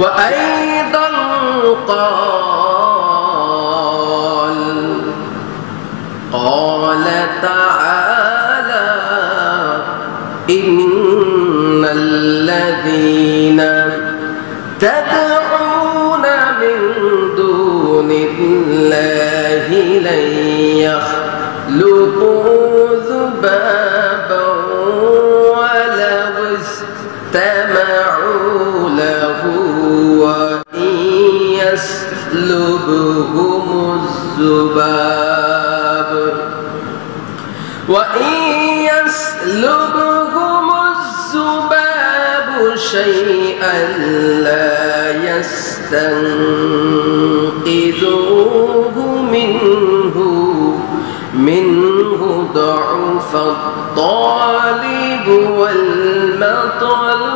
وأيضا قال تعالى إن الذين تدعون من دون الله لن يخلقوا ذبابا ولو استمعوا له وإن يسلبهم الذباب شيئا لا يستنقذوه منه ضعف الطالب والمطلوب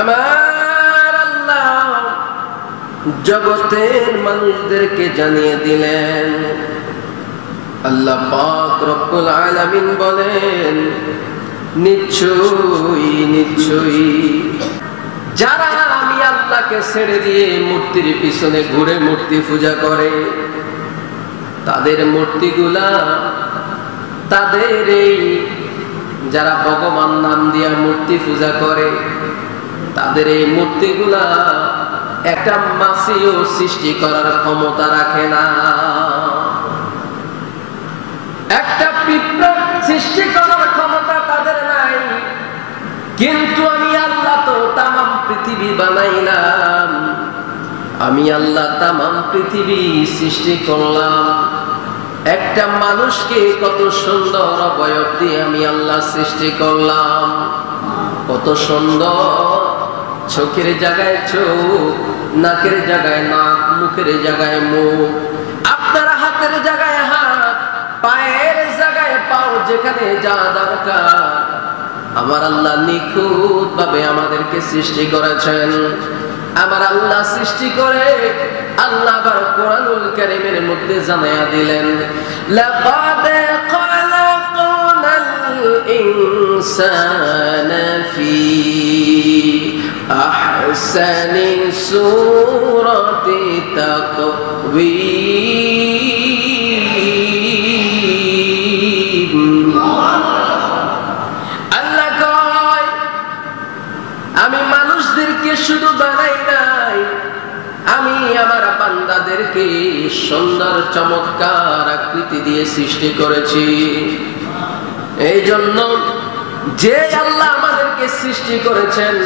আমার আল্লাহ জগতের মানুষদেরকে জানিয়ে দিলেন, আল্লাহ পাক রব্বুল আলামিন বলেন, নিশ্চয়ই যারা আমি আল্লাহকে ছেড়ে দিয়ে মূর্তির পিছনে ঘুরে মূর্তি পূজা করে, তাদের মূর্তিগুলা, তাদের এই যারা ভগবান নাম দিয়া মূর্তি পূজা করে, তাদের এই মূর্তিগুলা একটা মাছিও সৃষ্টি করার ক্ষমতা রাখে না, একটা পিঁপড়া সৃষ্টি করার ক্ষমতা তাদের নাই। কিন্তু আমি আল্লাহ তো তামাম পৃথিবী বানাইলাম, আমি আল্লাহ তামাম পৃথিবী সৃষ্টি করলাম। একটা মানুষকে কত সুন্দর অবয়ব দিয়ে আমি আল্লাহ সৃষ্টি করলাম, কত সুন্দর, চোখের জায়গায় চোখ, নাকের জায়গায় নাক, মুখের জায়গায় মুখ, আপনার হাতের জায়গায় হাত, পায়ের জায়গায় পাও, যেখানে যা দরকার আমার আল্লাহ নিখুঁত ভাবে আমাদেরকে সৃষ্টি করেছেন। আমার আল্লাহ সৃষ্টি করে আল্লাহ আবার কোরআনুল কারীমের মধ্যে জানায়া দিলেন, লাকাদ খালাকনাল ইনসানা ফি আহসানি সূরাতি তাকওয়ীম। আল্লাহ কয়, আমি মানুষদেরকে শুধু বানাই নাই, আমি আমার বান্দাদেরকে সুন্দর চমৎকার আকৃতি দিয়ে সৃষ্টি করেছি। এই জন্য যে আল্লাহ আমাদেরকে সৃষ্টি করেছেন,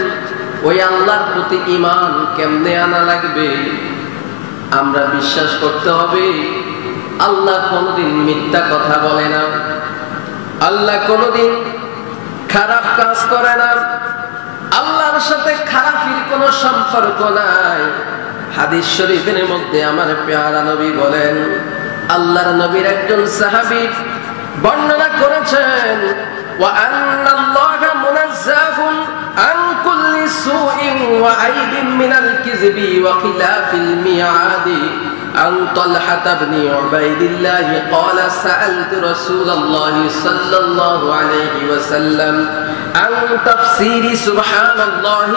ওই আল্লাহর প্রতি ঈমান কেমনে আনা লাগবে? আমরা বিশ্বাস করতে হবে আল্লাহ কোনদিন মিথ্যা কথা বলে না, আল্লাহ কোনদিন খারাপ কাজ করে না, আল্লাহর সাথে খারাপের কোনো সম্পর্ক নাই। হাদিস শরীফের মধ্যে আমার প্যারা নবী বলেন, আল্লাহর নবীর একজন সাহাবী বর্ণনা করেছেন, ওয়া আন্নাল্লাহা মুনাজ্জাহুন আন কুল্লি সুইন ওয়া আইবিন মিনাল কিযবি ওয়া খিলাফিল মিআদি। عن طلحة بن عبيد الله قال سألت رسول الله صلى الله عليه وسلم عن تفسير سبحان الله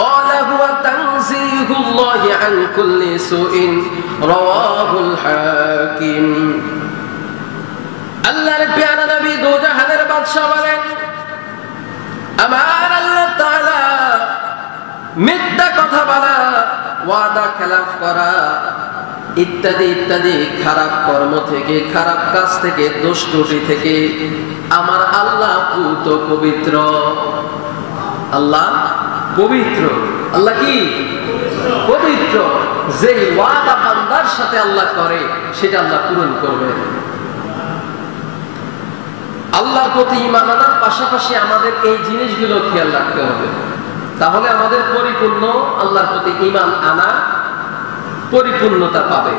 قال هو تنزيه الله عن كل سوء رواه الحاكم। আল্লাহর প্যারা নবী দো জাহানের বাদশা বলেন, আমার আল্লাহ তাআলা মিথ্যা কথা বলা, ওয়াদা খেলাফ করা ইত্যাদি ইত্যাদি খারাপ কর্ম থেকে, খারাপ কাজ থেকে, দোষ ত্রুটি থেকে আমার আল্লাহ পুত পবিত্র। আল্লাহ পবিত্র। আল্লাহ কি পবিত্র? যে ওয়াদা বান্দার সাথে আল্লাহ করে সেটা আল্লাহ পূরণ করবে। আল্লাহর প্রতি ঈমান আনার পাশাপাশি আমাদের এই জিনিসগুলো খেয়াল রাখতে হবে, তাহলে আমাদের পরিপূর্ণ আল্লাহর প্রতি ঈমান আনা পরিপূর্ণতা পাবে।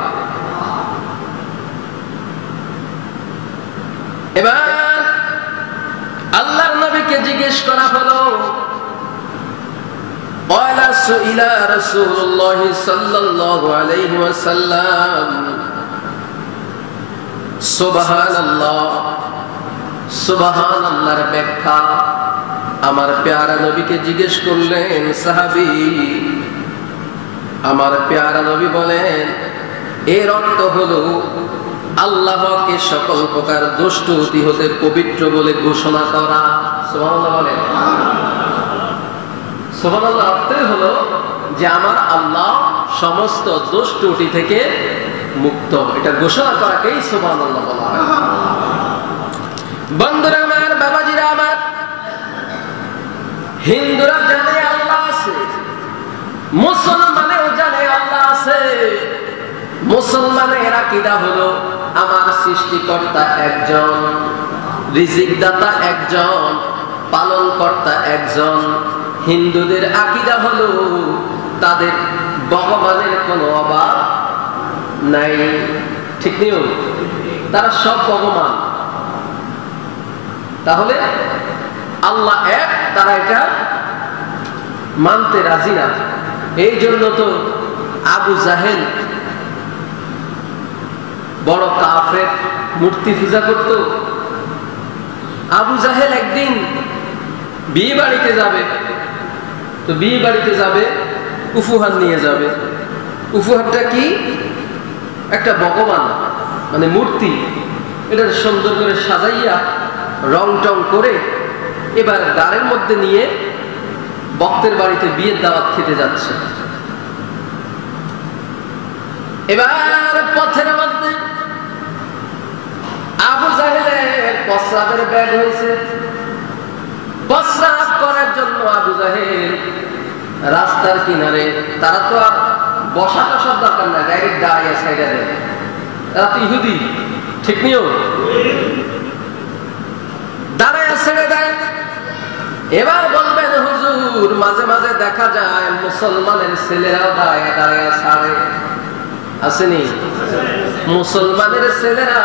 এবার আল্লাহর নবীকে জিজ্ঞেস করা হলো, قال سئل رسول الله صلى الله عليه وسلم সুবহানাল্লাহ, সুবহানাল্লাহর ব্যাখ্যা আমার প্যারা নবীকে জিজ্ঞেস করলেন, সাহাবী, আমার প্যারা নবী বলেন, এর অর্থ হলো আল্লাহকে সকল প্রকার দুষ্ট অতি হতে পবিত্র বলে ঘোষণা করা। সুবহানাল্লাহ বলেন। সুবহানাল্লাহ অর্থই হলো যে আমার আল্লাহ সমস্ত দোষ ত্রুটি থেকে মুক্ত, এটা ঘোষণা করাকেই সুবহানাল্লাহ বলা হয়। বন্ধুরা আমার, বাবাজিরা আমার, হিন্দুরা জানে আল্লাহ আছে, মুসলমানেও জানে আল্লাহ আছে। মুসলমানের আকীদা হলো আমার সৃষ্টিকর্তা একজন, রিজিক দাতা একজন, পালন কর্তা একজন। হিন্দুদের আকীদা হলো তাদের ভগবানের কোনো অভাব নাই, ঠিক নেই, তারা সব ভগবান। তাহলে আল্লাহ এক, তারা এটা মানতে রাজি না। এই জন্য তো আবু জাহেল বড় কাফের, মূর্তি পূজা করত। আবু জাহেল একদিন বিয়ে বাড়িতে যাবে, তো বিয়ে বাড়িতে যাবে, উপহার নিয়ে যাবে। উপহারটা কি? একটা ভগবান, মানে মূর্তি। এটা সুন্দর করে সাজাইয়া রং টং করে এবার গাড়ির মধ্যে নিয়ে ভক্তের বাড়িতে বিয়ের দাওয়াত খেতে যাচ্ছে। এবার পথের মধ্যে আবু জাহেলের প্রস্রাবের ব্যাগ হয়েছে। প্রস্রাব করার জন্য আবু জাহেল রাস্তার কিনারে, তারা তো আর বসা বসার দরকার না, ডাইরেক্ট দাঁড়িয়ে সাইডে দেয়। তারা তো ইহুদি, ঠিক নিও, দাঁড়ায় ছেড়ে দেয়। এবার বলবেন, হুজুর, মাঝে মাঝে দেখা যায় মুসলমানের ছেলেরাও দাঁড়ায় দাঁড়ায় ছাড়ে, আসেনি? মুসলমানের ছেলেরা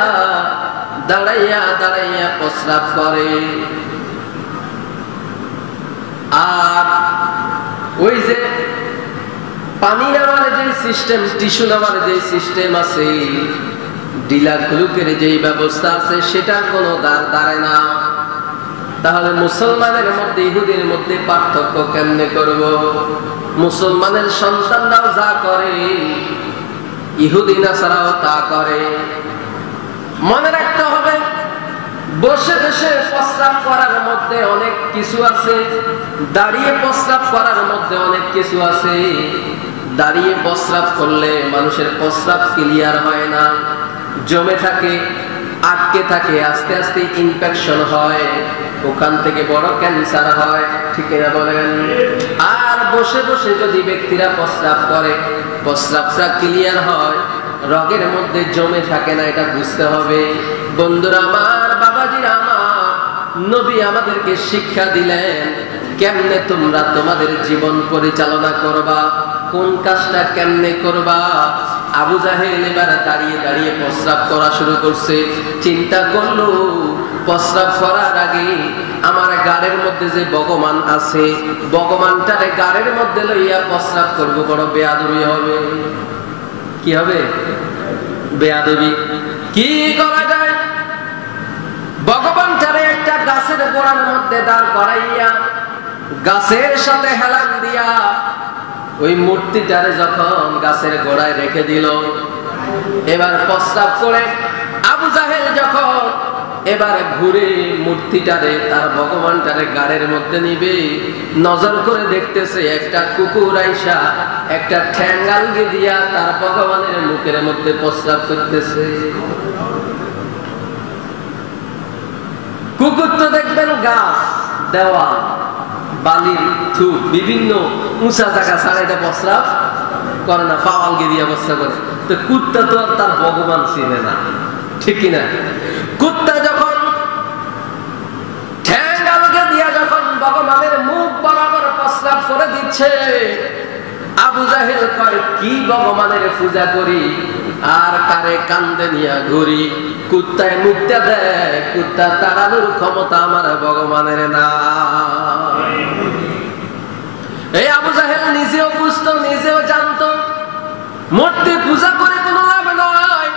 দাঁড়াইয়া দাঁড়াইয়া প্রস্রাব করে। আর ওই যে পানি নেওয়ার যে সিস্টেম, টিস্যু নেওয়ার যে সিস্টেম আছে, ডিলার গ্লুকের যে ব্যবস্থা আছে, সেটার কোনো দাঁড়ায় না। তাহলে মুসলমানের মধ্যে ইহুদির মধ্যে পার্থক্য কেমনে করব? মুসলমানের সন্তানরাও যা করে, ইহুদি নাসারাও তা করে। মনে রাখতে হবে, বসে বসে প্রস্রাব করার মধ্যে অনেক কিছু আছে, দাঁড়িয়ে প্রস্রাব করার মধ্যে অনেক কিছু আছে। দাঁড়িয়ে প্রস্রাব করলে মানুষের প্রস্রাব ক্লিয়ার হয় না, জমে থাকে, আটকে থাকে, আস্তে আস্তে ইনফেকশন হয়, ওখান থেকে বড় ক্যান্সার হয়, ঠিক না বলেন? আর বসে বসে যদি ব্যক্তিরা প্রস্রাব করে, প্রস্রাবটা ক্লিয়ার হয়, রগের মধ্যে জমে থাকে না, এটা বুঝতে হবে। বন্ধুরা আমার, বাবাজিরা আমার, নবী আমাদেরকে শিক্ষা দিলেন কেমনে তোমরা তোমাদের জীবন পরিচালনা করবা, কোন কাজটা কেমনে করবা। আবু জাহেল এবার দাঁড়িয়ে দাঁড়িয়ে প্রস্রাব করা শুরু করছে। চিন্তা করলো, প্রস্রাব করার আগে আমার গাড়ির মধ্যে যে ভগবান আছে, ভগবানটারে গাড়ির মধ্যে লইয়া প্রস্রাব করবো, বড় বেয়াদবি হবে। কি হবে? বেয়াদবি। কি করা যায়? ভগবানটারে একটা গাছের গোড়ার মধ্যে দাঁড় করাইয়া, গাছের সাথে হেলান দিয়া ওই মূর্তিটারে যখন গাছের গোড়ায় রেখে দিল, এবার প্রস্রাব করে আবু জাহেল যখন এবার ঘুরে মূর্তিটারে, তার ভগবানটারে গাড়ির মধ্যে নিবে, নজর করে দেখতেছে একটা কুকুর আইসা একটা ঠ্যাঙ্গালগে দিয়া তার ভগবানের মুখের মধ্যে প্রস্রাব করতেছে। কুকুর তো দেখবেন গাছ, দেওয়াল, বালির থুপ, বিভিন্ন উঁচা জায়গা ছাড়া এটা প্রস্রাব করে না, পাওয়ালগে দিয়া প্রস্রাব করে। তো কুত্তা তো আর তার ভগবান চিনে না, ঠিক কিনা? কুত্তা যখন ঠ্যাঙ্গালগে দিয়া যখন ভগবানের মুখ বরাবর প্রস্রাব করে দিচ্ছে, আবু জাহেল কয়, কি ভগবানের পূজা করি আর কারে কান্দে নিয়া ঘুরি। কুত্তায় মুখটা দেয়, কুত্তা তাড়ানোর ক্ষমতা আমার ভগবানের না। এই আবু জাহেল নিজেও বুঝতো, নিজেও জানতো, মূর্তি পূজা করে কোনো লাভ নয়।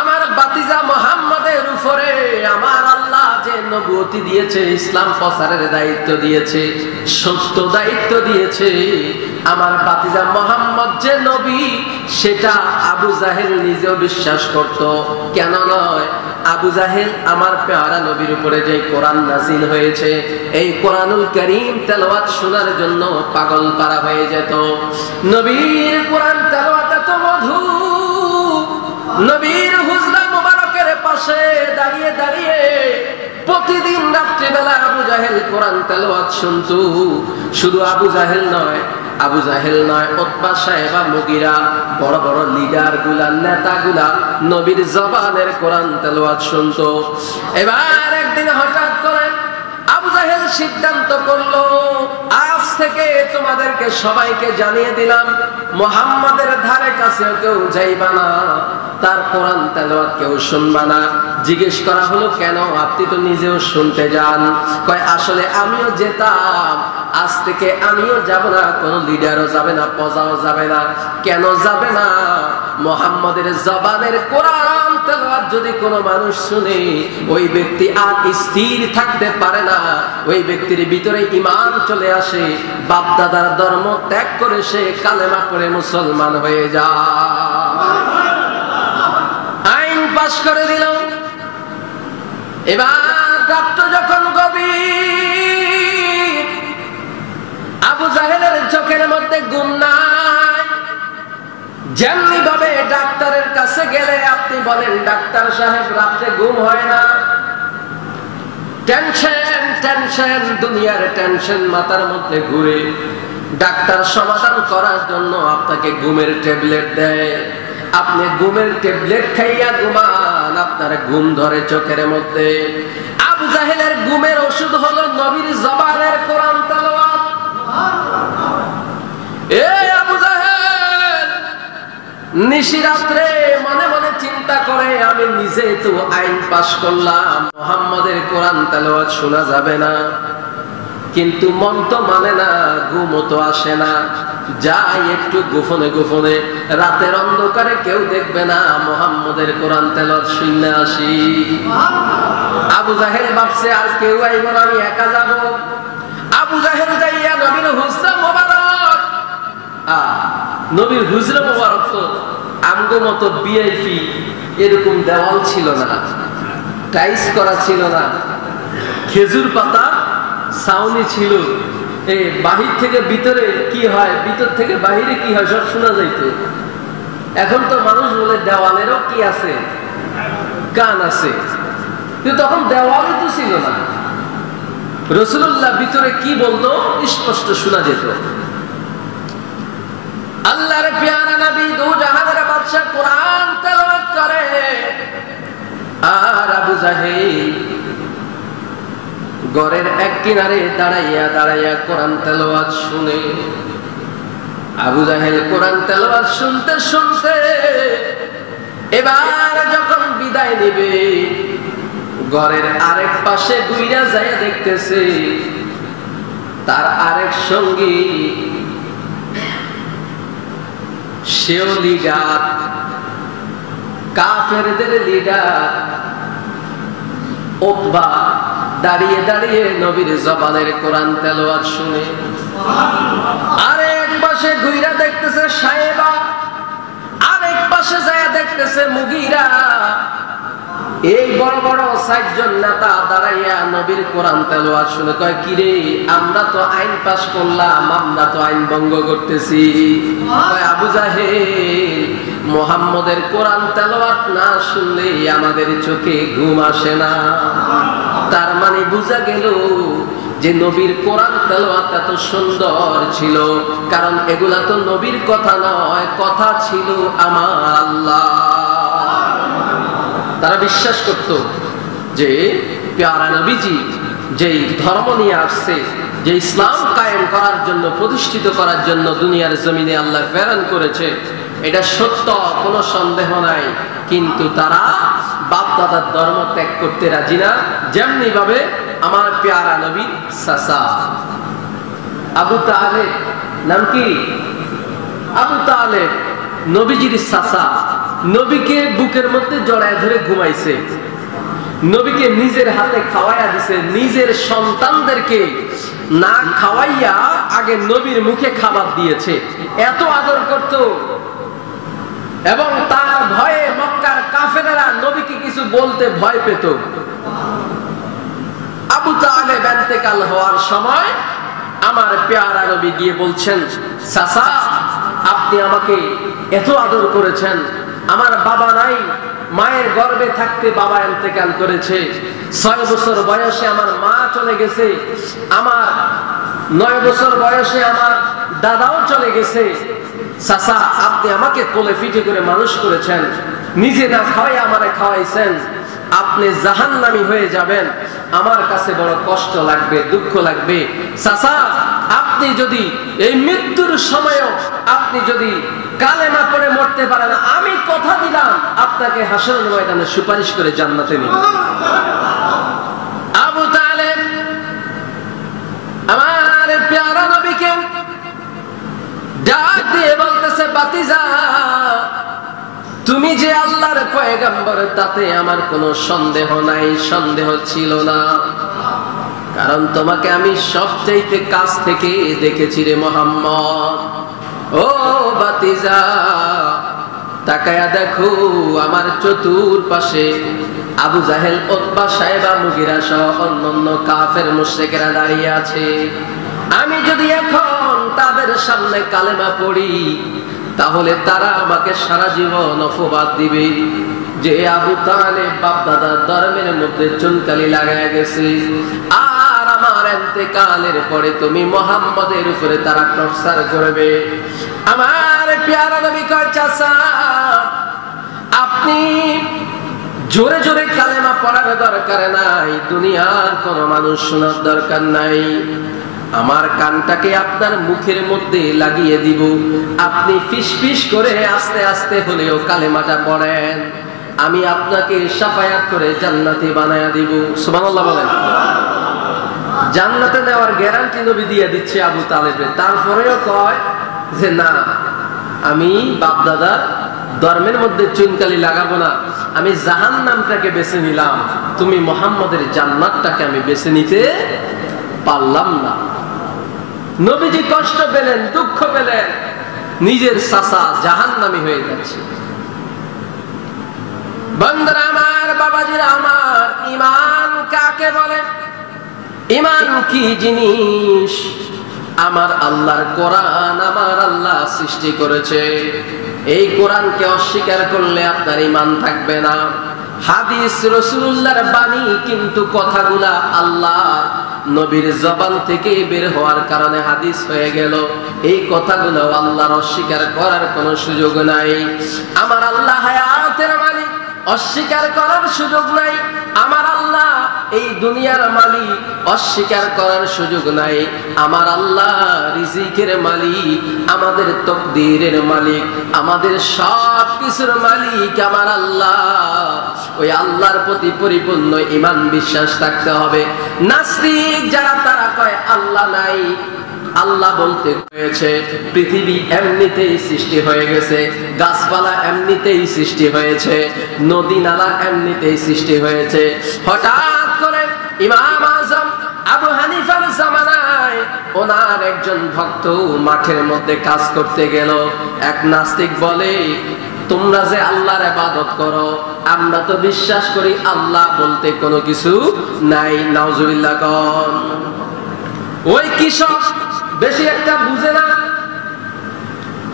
আমার বাতিজা মুহাম্মাদের উপরে আমার আল্লাহ যে নবুয়তি দিয়েছে, ইসলাম প্রচারের দায়িত্ব দিয়েছে, সত্য দায়িত্ব দিয়েছে। আমার ভাতিজা মুহাম্মদ যে নবী সেটা আবু জাহেল নিজেও বিশ্বাস করত। কেন নয়? আবু জাহেল আমার পেয়ারা নবীর উপরে যে কোরআন নাযিল হয়েছে, এই কোরআনুল কারীম তেলাওয়াত শোনার জন্য পাগল পারা হয়ে যেত। নবীর কোরআন তেলাওয়াত এত মধু, নবীর হুজরা মুবারকের পাশে দাঁড়িয়ে দাঁড়িয়ে প্রতিদিন রাত্রিবেলা আবু জাহেল কোরআন তেলাওয়াত শুনতো। শুধু আবু জাহেল নয়, উতবা সাহেবা মুগীরা, বড় বড় লিডার গুলা, নেতা গুলা নবীর জবানের কোরআন তেলাওয়াত শুনতো। এবার একদিন হঠাৎ করে আবু জাহেল সিদ্ধান্ত করলো, আজ থেকে তোমাদেরকে সবাইকে জানিয়ে দিলাম, মুহাম্মাদের ধারে কাছে কেউ যাইবা না, তার কোরআন তেলাওয়াত কেউ শুনবা না। জিজ্ঞেস করা হলো কেন? আপনি তো নিজেও শুনতে যান। কয় আসলে আমিও যেতাম, আজ থেকে আমিও যাব না, কোন লিডারও যাবে না, প্রজাও যাবে না। কেন যাবে না? মুহাম্মাদের জবানের কোরআন তেলাওয়াত যদি কোনো মানুষ শুনে, ওই ব্যক্তি আর স্থির থাকতে পারে না, ওই ব্যক্তির ভিতরে ঈমান চলে আসে, বাপ দাদার ধর্ম ত্যাগ করে সে কালেমা পড়ে মুসলমান হয়ে যায়। আইন পাশ করে দিল। এবার রাত্র যখন গভীর, আবু জাহেলের চোখের মধ্যে ঘুম নাই। যেমনি ভাবে ডাক্তারের কাছে গেলে আপনি বলেন, ডাক্তার সাহেব রাত্রে ঘুম হয় না, টেনশন টেনশন, দুনিয়ার টেনশন মাথার মধ্যে ঘুরে। ডাক্তার সমাধান করার জন্য আপনাকে ঘুমের ট্যাবলেট দেয়, আপনি ঘুমের ট্যাবলেট খাইয়া ঘুমান, আপনার ঘুম ধরে চোখের মধ্যে। আবু জাহেলের ঘুমের ওষুধ হলো নবীর জবানের কোরআন তেলাওয়াত। এই আবু জাহেল নিশিরাত্রে মনে মনে চিন্তা করে, আমি নিজে তো আইন পাশ করলাম, মুহাম্মাদের কোরআন তেলাওয়াত শোনা যাবে না, কিন্তু মন তো মানে না, ঘুমও তো আসে না। যাই একটু গোপনে গোপনে, রাতের অন্ধকারে কেউ দেখবে না, মুহাম্মাদের কোরআন তেলাওয়াত শুনতে আসি। আবু জাহেল ভাবছে আর কেউ আইব না, আমি একা যাব। আবু জাহেল যাইয়া নবীর হুজরা মোবারক, নবীর হুজরা মোবারক তো আমগো মতো ভিআইপি এরকম দেওয়াল ছিল না, টাইলস করা ছিল না, খেজুর পাতা ছাউনি ছিল। এই বাহির থেকে ভিতরে কি হয়, ভিতর থেকে বাহিরে কি হয় সব শোনা যাইতো। এখন তো মানুষ বলে দেওয়ালেরও কি আছে, কান আছে, কিন্তু তখন দেওয়ালই তো ছিল না। রাসূলুল্লাহ ভিতরে কি বলতো স্পষ্ট শোনা যেত। আল্লাহর প্যারা নবী দু জাহানের বাদশা কোরআন তেলাওয়াত করে, আর আবু জাহেল ঘরের এক কিনারে দাঁড়াইয়া দাঁড়াইয়া কোরআন তেলাওয়াত শুনে। আবু জাহেল কোরআন তেলাওয়াত শুনতে শুনতে এবার যখন বিদায় নেবে, ঘরের আরেক পাশে ঘুইরা যায় দেখতেছে তার আরেক সঙ্গী, সেও লিডার, কাফেরদের লিডার উতবা, দাঁড়িয়ে দাঁড়িয়ে নবীর জবানের কোরআন তেলাওয়াত শুনে। আরেক পাশে ঘুইরা দেখতেছে সাহেবা, আরেক পাশে যায় দেখতেছে মুগীরা। এই বড় বড় চারজন নেতা দাঁড়াইয়া নবীর কোরআন তেলাওয়াত শুনে কয়, কিরে আমরা তো আইন পাশ করলাম, আমরা তো আইন ভঙ্গ করতেছি। কয় আবু জাহেল, মুহাম্মাদের কোরআন তেলাওয়াত না শুনলে আমাদের চোখে ঘুম আসে না। তার মানে বুঝা গেল যে নবীর কোরআন তেলাওয়াত এত সুন্দর ছিল, কারণ এগুলা তো নবীর কথা নয়, কথা ছিল আমার আল্লাহ। তারা বিশ্বাস করত যে প্যারা নবীজি যেই ধর্ম নিয়ে আসছে, যে ইসলাম কায়েম করার জন্য, প্রতিষ্ঠিত করার জন্য দুনিয়ার জমিনে আল্লাহ প্রেরণ করেছে, এটা সত্য, কোনো সন্দেহ নাই। কিন্তু তারা বাপ দাদার ধর্ম ত্যাগ করতে রাজি না। যেমনি ভাবে আমার প্যারা নবীর চাচা আবু তালেব, নাম কি? আবু তালেব নবীজির চাচা, নবীকে বুকের মধ্যে জড়ায় ধরে ঘুমাইছে। নবীকে নিজের হাতে খাওয়াইয়া দিছে, নিজের সন্তানদেরকে না খাওয়াইয়া আগে নবীর মুখে খাবার দিয়েছে, এত আদর করত। এবং তার ভয়ে মক্কার কাফেরেরা নবীকে কিছু বলতে ভয় পেত। আবু তালেব ইন্তেকাল হওয়ার সময় আমার পেয়ারা নবী গিয়ে বলছেন, চাচা আপনি আমাকে এত আদর করেছেন, আমার বাবা নাই, মায়ের গর্ভে থাকতে বাবা ইন্তেকাল করেছে, 6 বছর বয়সে আমার মা চলে গেছে, আমার 9 বছর বয়সে আমার দাদাও চলে গেছে, চাচা আপনি আমাকে কোলে পিঠে করে মানুষ করেছেন, নিজে না খাওয়াই আমারে খাওয়াইছেন, আপনি জাহান্নামী হয়ে যাবেন, আমার কাছে বড় কষ্ট লাগবে, দুঃখ লাগবে। চাচা আপনি যদি এই মৃত্যুর সময়ও আপনি যদি কালেমা পড়ে মরতে পারেন, আমি কথা দিলাম আপনাকে হাসরের ময়দানে সুপারিশ করে জান্নাতে নিব। আবু তালেব আমার প্যারা নবীকে ডাক দিয়ে বলতেছে, বাতিজা তুমি যে আল্লাহর পয়গম্বর তাতে আমার কোনো সন্দেহ নাই, সন্দেহ ছিল না, কারণ তোমাকে আমি সবচাইতে কাছ থেকে দেখেছি রে মুহাম্মদ। ও বাতিজা তাকায়া দেখো আমার চতুর্পাশে আবু জাহেল, উতবা, সাইবা, মুগিরা সহ অন্যান্য কাফের মুশরিকরা দাঁড়িয়ে আছে। আমি যদি এখন তাদের সামনে কালেমা পড়ি তাহলে তারা আমাকে সারা জীবন অপবাদ দিবে যে আবু তালেব বাপ দাদার ধর্মের মধ্যে চুনকালি লাগায় গেছে, আর আমার ইন্তেকালের পরে তুমি মুহাম্মদের উপরে তারা টর্চার করবে। আমার প্যারা নবী কয়, চাচা আপনি জোরে জোরে কালেমা পড়ার দরকার নাই, দুনিয়ার কোন মানুষ শোনার দরকার নাই, আমার কানটাকে আপনার মুখের মধ্যে লাগিয়ে দিব, আপনি ফিসফিস করে আস্তে আস্তে হলেও কালেমাটা পড়েন, আমি আপনাকে শাফায়াত করে জান্নাতি বানায়া দিব। সুবহানাল্লাহ বলেন। জান্নাতে দেওয়ার গ্যারান্টি নবী দিয়ে দিচ্ছে আবু তালেবের। তারপরেও কয় যে না, আমি বাপ দাদার ধর্মের মধ্যে চুনকালি লাগাবো না, আমি জাহান্নামটাকে বেছে নিলাম, তুমি মুহাম্মদের জান্নাতটাকে আমি বেছে নিতে পারলাম না। নবীজি কষ্ট পেলেন, দুঃখ পেলেন, নিজের চাচা জাহান্নামী হয়ে যাচ্ছে। বন্ধুরা আমার, বাবাজিরা আমার, ঈমান কাকে বলে? ঈমান কি জিনিস? আমার আল্লাহর কোরআন আমার আল্লাহ সৃষ্টি করেছে, এই কোরআনকে অস্বীকার করলে আপনার ঈমান থাকবে না। হাদিস রাসূলুল্লাহর বাণী, কিন্তু কথাগুলা আল্লাহ নবীর জবান থেকে বের হওয়ার কারণে হাদিস হয়ে গেল, এই কথাগুলো আল্লাহর অস্বীকার করার কোনো সুযোগ নাই। আমার আল্লাহ হায়াতের মালিক, অস্বীকার করার সুযোগ নাই। আমার আল্লাহ এই দুনিয়ার মালিক, অস্বীকার করার সুযোগ নাই। আমার আল্লাহ রিজিকের মালিক, আমাদের তকদিরের মালিক, আমাদের সব কিছুর মালিক আমার আল্লাহ। ওই আল্লাহর প্রতি পরিপূর্ণ ঈমান বিশ্বাস থাকতে হবে। নাস্তিক যারা, তারা কয় আল্লাহ নাই। আল্লাহ বলতে হয়েছে, পৃথিবী এমনিতেই সৃষ্টি হয়ে গেছে, গাছপালা এমনিতেই সৃষ্টি হয়েছে, নদী নালা এমনিতেই সৃষ্টি হয়েছে। হঠাৎ করে ইমাম আজম আবু হানিফার জামানায় ওনার একজন ভক্ত মাঠের মধ্যে কাজ করতে গেল। এক নাস্তিক বলে, তোমরা যে আল্লাহর ইবাদত করো, আমরা তো বিশ্বাস করি আল্লাহ বলতে কোনো কিছু নাই। নাউজুবিল্লাহ কোন। ওই কৃষক বেশি একটা বুঝে না,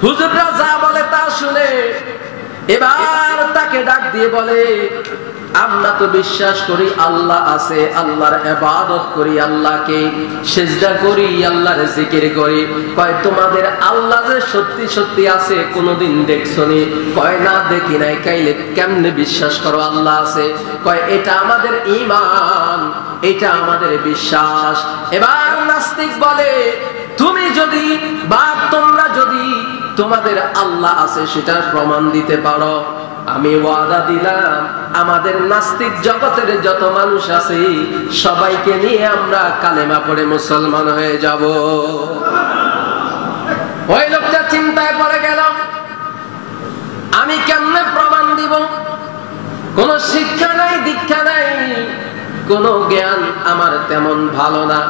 হুজুররা যা বলে তা শুনে। এবার তাকে ডাক দিয়ে বলে, আমরা তো বিশ্বাস করি আল্লাহ আছে, আল্লাহর ইবাদত করি, আল্লাহকে সিজদা করি, আল্লাহর জিকির করি। কয় তোমাদের আল্লাহ যে সত্যি সত্যি আছে কোনদিন দেখছনি? কয় না, দেখি নাই। কাইলে কেমনে বিশ্বাস করো আল্লাহ আছে? কয় এটা আমাদের ঈমান, এটা আমাদের বিশ্বাস। এবার নাস্তিক বলে, তুমি যদি বা তোমরা যদি তোমাদের আল্লাহ আছে সেটার প্রমাণ দিতে পারো, আমি ওয়াদা দিলাম আমাদের নাস্তিক জগতের যত মানুষ আছে সবাইকে নিয়ে আমরা কালেমা পড়ে মুসলমান হয়ে যাব। ওই লোকটা চিন্তায় পড়ে গেল, আমি কেমনে প্রমাণ দিব? কোন শিক্ষা নাই, দীক্ষা নাই, কোন জ্ঞান আমার তেমন ভালো না।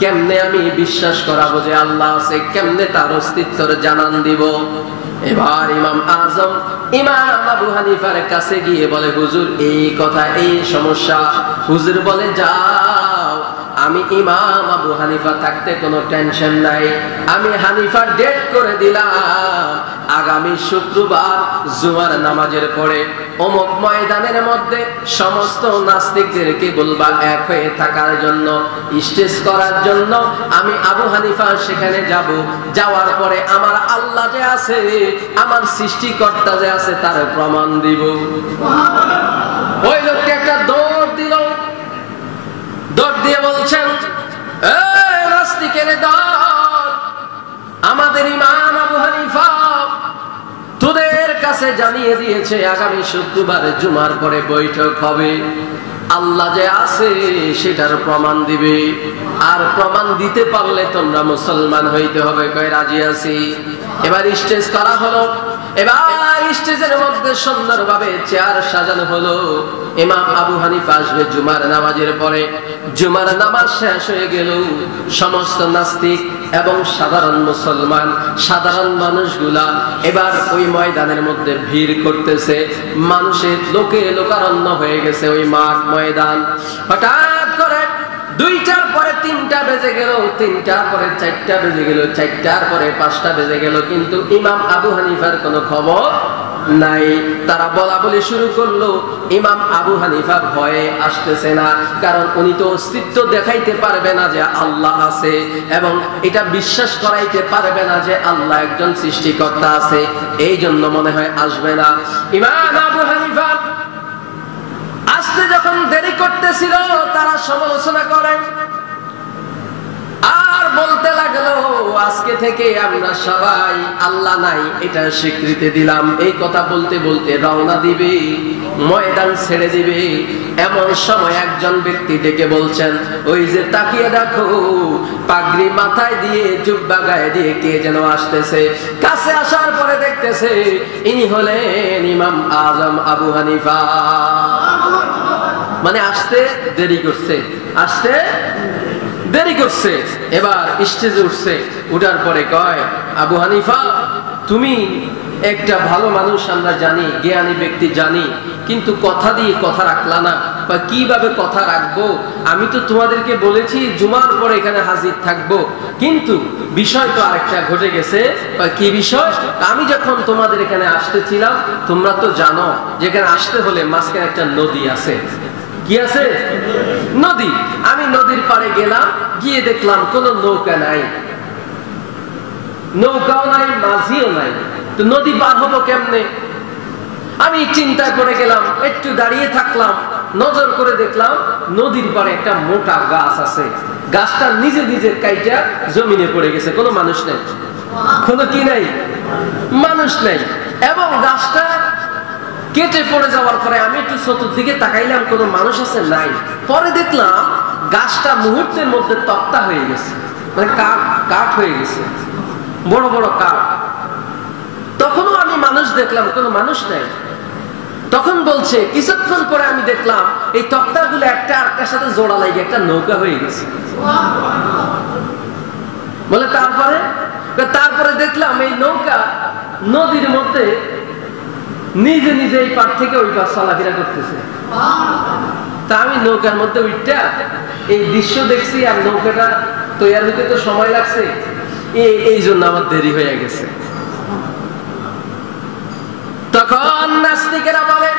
কেমনে আমি বিশ্বাস করাবো যে আল্লাহ আছে? কেমনে তার অস্তিত্বের জানান দিব? এবার ইমাম আজম ইমাম আবু হানিফার কাছে গিয়ে বলে, হুজুর এই কথা, এই সমস্যা। হুজুর বলে, যাও, আমি ইমাম আবু হানিফা থাকতে কোনো টেনশন নাই, আমি হানিফার ডেট করে দিলাম, আগামী শুক্রবার জুমার নামাজের পরে অমুক ময়দানের মধ্যে সমস্ত নাস্তিকদেরকে বলবা এক হয়ে থাকার জন্য, স্টেজ করার জন্য। আমি আবু হানিফা সেখানে যাব, যাওয়ার পরে আমার আল্লাহ যে আছে, আমার সৃষ্টিকর্তা যে আছে, তার প্রমাণ দিব। ওই লোককে একটা দৌড় দিল, দৌড় দিয়ে বলছেন, এই নাস্তিকের দল, আমাদের ইমাম আবু হানিফা তোদের কাছে জানিয়ে দিয়েছে আগামী শুক্রবার জুমার পরে বৈঠক হবে, আল্লাহ যে আছে সেটার প্রমাণ দিবে, আর প্রমাণ দিতে পারলে তোমরা মুসলমান হইতে হবে। কয় রাজি আছি। এবার স্টেজ করা হলো, এবার স্টেজের মধ্যে সুন্দরভাবে চেয়ার সাজানো হলো। ইমাম আবু হানিফা আসবে জুমার নামাজের পরে। জুমার নামাজ শেষ হয়ে গেল, সমস্ত নাস্তিক এবং সাধারণ মুসলমান, সাধারণ মানুষগুলা এবার ওই ময়দানের মধ্যে ভিড় করতেছে। মানুষের লোকে লোকারণ্য হয়ে গেছে ওই মাঠ ময়দান। হঠাৎ করে 2টার পরে 3টা বেজে গেল, 3টার পরে 4টা বেজে গেল, 4টার পরে 5টা বেজে গেল, কিন্তু ইমাম আবু হানিফার কোনো খবর নাই। তারা বলা বলি শুরু করলো। ইমাম আবু হানিফা ভয়ে আসতেছে না, কারণ উনি তো অস্তিত্ব দেখাইতে পারবে না যে আল্লাহ আছে, এবং এটা বিশ্বাস করাইতে পারবে না যে আল্লাহ একজন সৃষ্টিকর্তা আছে, এই জন্য মনে হয় আসবে না। ইমাম আবু হানিফা আসতে যখন দেরি করতেছিল, তারা সমালোচনা করেন আর বলতে লাগলো, আজকে থেকে আমরা সবাই আল্লাহ নাই এটা স্বীকৃতি দিলাম। এই কথা বলতে বলতে রওনা দিবে, ময়দান ছেড়ে দিবে। এমন সময় একজন ব্যক্তি ডেকে বলছেন, ওই যে তাকিয়ে দেখো, পাগড়ি মাথায় দিয়ে, জুব্বা গায়ে দিয়ে কে যেন আসতেছে। কাছে আসার পরে দেখতেছে ইনি হলেন ইমাম আজম আবু হানিফা। মানে আসতে দেরি করছে, আসতে দেরি করছে। এবার স্টেজে উঠছে, উঠার পরে কয়, আবু হানিফা তুমি একটা ভালো মানুষ, আমরা জানি, জ্ঞানী ব্যক্তি জানি, কিন্তু কথা দিয়ে কথা রাখলা না, বা কিভাবে কথা রাখবো? আমি তো তোমাদেরকে বলেছি জুমার পরে এখানে হাজির থাকবো, কিন্তু বিষয় তো আরেকটা ঘটে গেছে। কি বিষয়? আমি যখন তোমাদের এখানে আসতেছিলাম, তোমরা তো জানো যেখানে আসতে হলে মাঝখানে একটা নদী আছে। কি আছে? নদী। আমি নদীর পাড়ে গেলাম, গিয়ে দেখলাম কোন নৌকা নাই, নৌকাও নাই, মাঝিও নাই, তো নদী পার হবো কেমনে? আমি চিন্তা করে গেলাম, একটু দাঁড়িয়ে থাকলাম, নজর করে দেখলাম নদীর পাড়ে একটা মোটা গাছ আছে। গাছটা নিজে নিজে কাইটা জমিনে পড়ে গেছে, কোনো মানুষ নেই, কোনো কি নাই, মানুষ নেই। এবং গাছটা কেটে পড়ে যাওয়ার পরে আমি একটু চতুর্দিকে তাকাইলাম, কোনো মানুষ আছে? নাই। পরে দেখলাম গাছটা মুহূর্তের মধ্যে তক্তা হয়ে গেছে, মানে কাঠ হয়ে গেছে, বড় বড় কাঠ। তখনও আমি মানুষ দেখলাম, কোনো মানুষ নাই। তখন বলছে, কিছুক্ষণ পরে আমি দেখলাম এই তক্তাগুলো একটা আরেকটার সাথে জোড়া লাগে একটা নৌকা হয়ে গেছে। বলে তারপরে দেখলাম এই নৌকা নদীর মধ্যে নিজে নিজে এই পার থেকে ওই পার চলাফেরা করতেছে। তা আমি নৌকার মধ্যে উঠটা এই দৃশ্য দেখছি, আর নৌকাটা তৈরি হতে তো সময় লাগছে, এই জন্য আমার দেরি হয়ে গেছে। তখন নাস্তিকেরা বলে,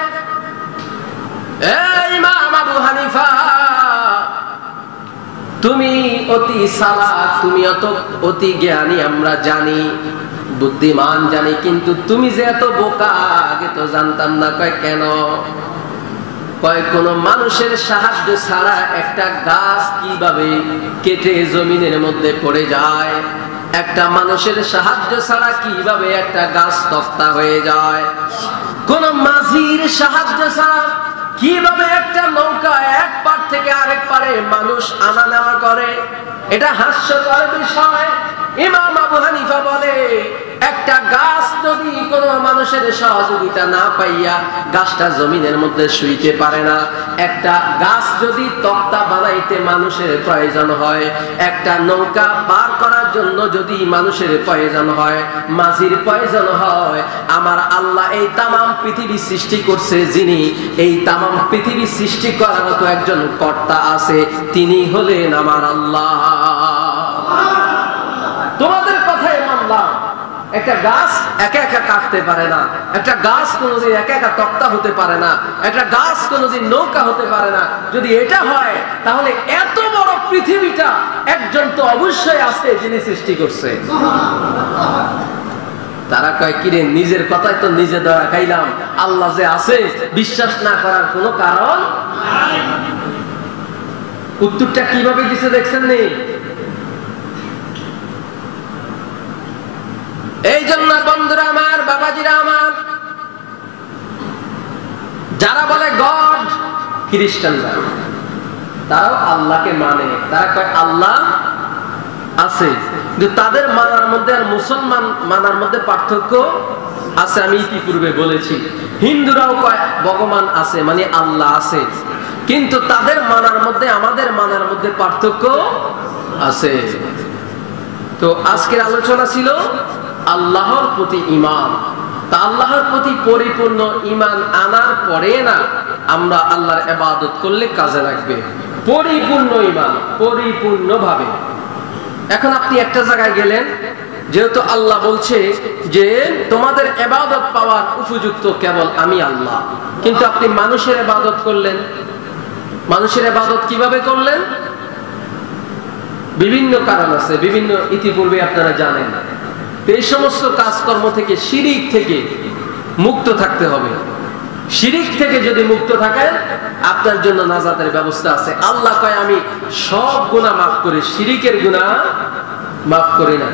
এই ইমাম আবু হানিফা, তুমি অতি সালাক, তুমি অতি জ্ঞানী, আমরা জানি, বুদ্ধিমান জানি, কিন্তু তুমি যে এত বোকা আগে তো জানতাম না। কয় কেন? কয় কোন মানুষের সাহায্য ছাড়া একটা গাছ কিভাবে কেটে জমিনের মধ্যে পড়ে যায়? একটা মানুষের সাহায্য ছাড়া কিভাবে একটা গাছ তক্তা হয়ে যায়? কোন মাঝির সাহায্য ছাড়া কিভাবে একটা নৌকা এক পার থেকে আরেক পারে মানুষ আনা নেওয়া করে? এটা হাস্যকর বিষয়। ইমাম আবু হানিফা বলে, একটা গাছ যদি কোনো মানুষের সহযোগিতা না পাইয়া গাছটা জমিনের মধ্যে শুইতে পারে না, একটা গাছ যদি তক্তা বানাইতে মানুষের প্রয়োজন হয়, একটা নৌকা পার করার জন্য যদি মানুষের প্রয়োজন হয়, মাঝির প্রয়োজন হয়, আমার আল্লাহ এই তামাম পৃথিবী সৃষ্টি করছে, যিনি এই তামাম পৃথিবী সৃষ্টি করার মতো একজন কর্তা আছে, তিনি হলেন আমার আল্লাহ। তোমাদের কথাই মানলাম। একটা গাছ একা একা কাটতে পারে না, একটা গাছ কোনোদিন একা একা তক্তা হতে পারে না, একটা গাছ কোনোদিন নৌকা হতে পারে না। যদি এটা হয় তাহলে এত বড় পৃথিবীটা একজন তো অবশ্যই আছে যিনি সৃষ্টি করছে। তারা কয় কিরে, নিজের কথাই তো নিজে ধরা খাইলাম, আল্লাহ যে আছে বিশ্বাস না করার কোনো কারণ নাই। উত্তরটা কিভাবে দিছে দেখছেন নি? এই জন্য বন্ধুরা আমার, বাবাজিরা আমার, যারা বলে গড, খ্রিস্টানরা, তারাও আল্লাহকে মানে, তারা কয় আল্লাহ আছে, কিন্তু তাদের মানার মধ্যে আর মুসলমান মানার মধ্যে পার্থক্য আছে। আমি ইতিপূর্বে বলেছি, হিন্দুরাও কয় ভগবান আছে, মানে আল্লাহ আছে, কিন্তু তাদের মানার মধ্যে আমাদের মানার মধ্যে পার্থক্য আছে। তো আজকের আলোচনা ছিল আল্লাহর প্রতি ঈমান। তা আল্লাহর প্রতি পরিপূর্ণ ঈমান আনার পরে না আমরা আল্লাহর ইবাদত করলে কাজে লাগবে। পরিপূর্ণ ঈমান, পরিপূর্ণভাবে। এখন আপনি একটা জায়গায় গেলেন, যেহেতু আল্লাহ বলছে যে তোমাদের ইবাদত পাওয়ার উপযুক্ত কেবল আমি আল্লাহ, কিন্তু আপনি মানুষের ইবাদত করলেন। মানুষের ইবাদত কিভাবে করলেন? বিভিন্ন কারণ আছে, বিভিন্ন, ইতিপূর্বে আপনারা জানেন। এই সমস্ত কাজকর্ম থেকে, শিরিক থেকে মুক্ত থাকতে হবে। শিরিক থেকে যদি মুক্ত থাকেন, আপনার জন্য নাজাতের ব্যবস্থা আছে। আল্লাহ কয় আমি সব গুনাহ মাফ করি, শিরিকের গুনাহ মাফ করি না।